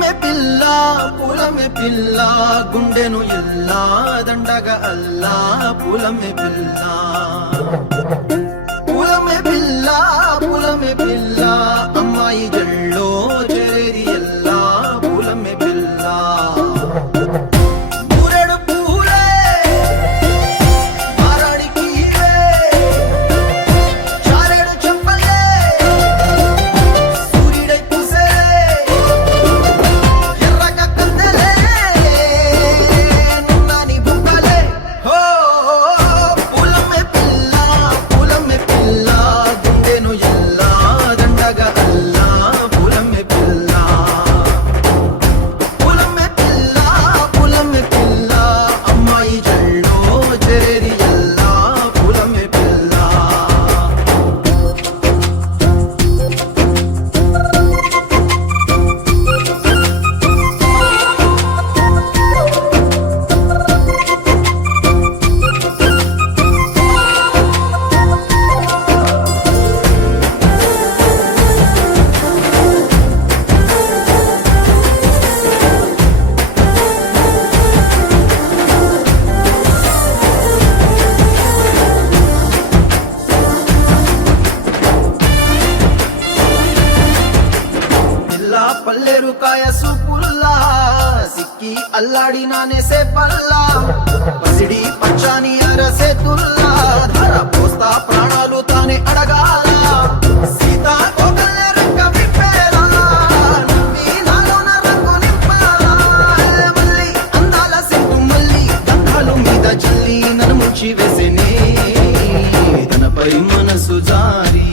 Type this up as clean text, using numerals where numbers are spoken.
పూలమే పిల్ల గుండెను ఎల్లా దండగా అల్లా పూలమే పిల్ల పూలమే పిల్ల అమ్మాయి జల్లో చేరి ఎల్లా పూలమే పిల్ల ఊరెడు పూలే మారాడికి చారెడు చెప్పలే సూర్యుడై పూసే ఎర్రగా కందలే నున్నాని బుక్కలే హో పూలమే పిల్ల గుండెను ఎల్లా దండగా అల్లా పూలమే పిల్ల అమ్మాయి జల్లో చేరి ఎల్లా పూలమే పిల్ల పల్లెరుకాయ సూపుల్లా సిక్కి అల్లాడి నానేసే పల్లా పసిడి పచ్చాని అరసే తుల్లా ధర పోస్తా ప్రాణాలు తానే అడగాల సీతా కోకల్లే రంగ విప్పేలా నవ్వి నాలోన రంగు నింపాలా మళ్ళీ అందాల సింపు మళ్ళీ గంధాలు మీద జల్లి నన్ను ముంచి వేసేనే తనపై మనసు జారి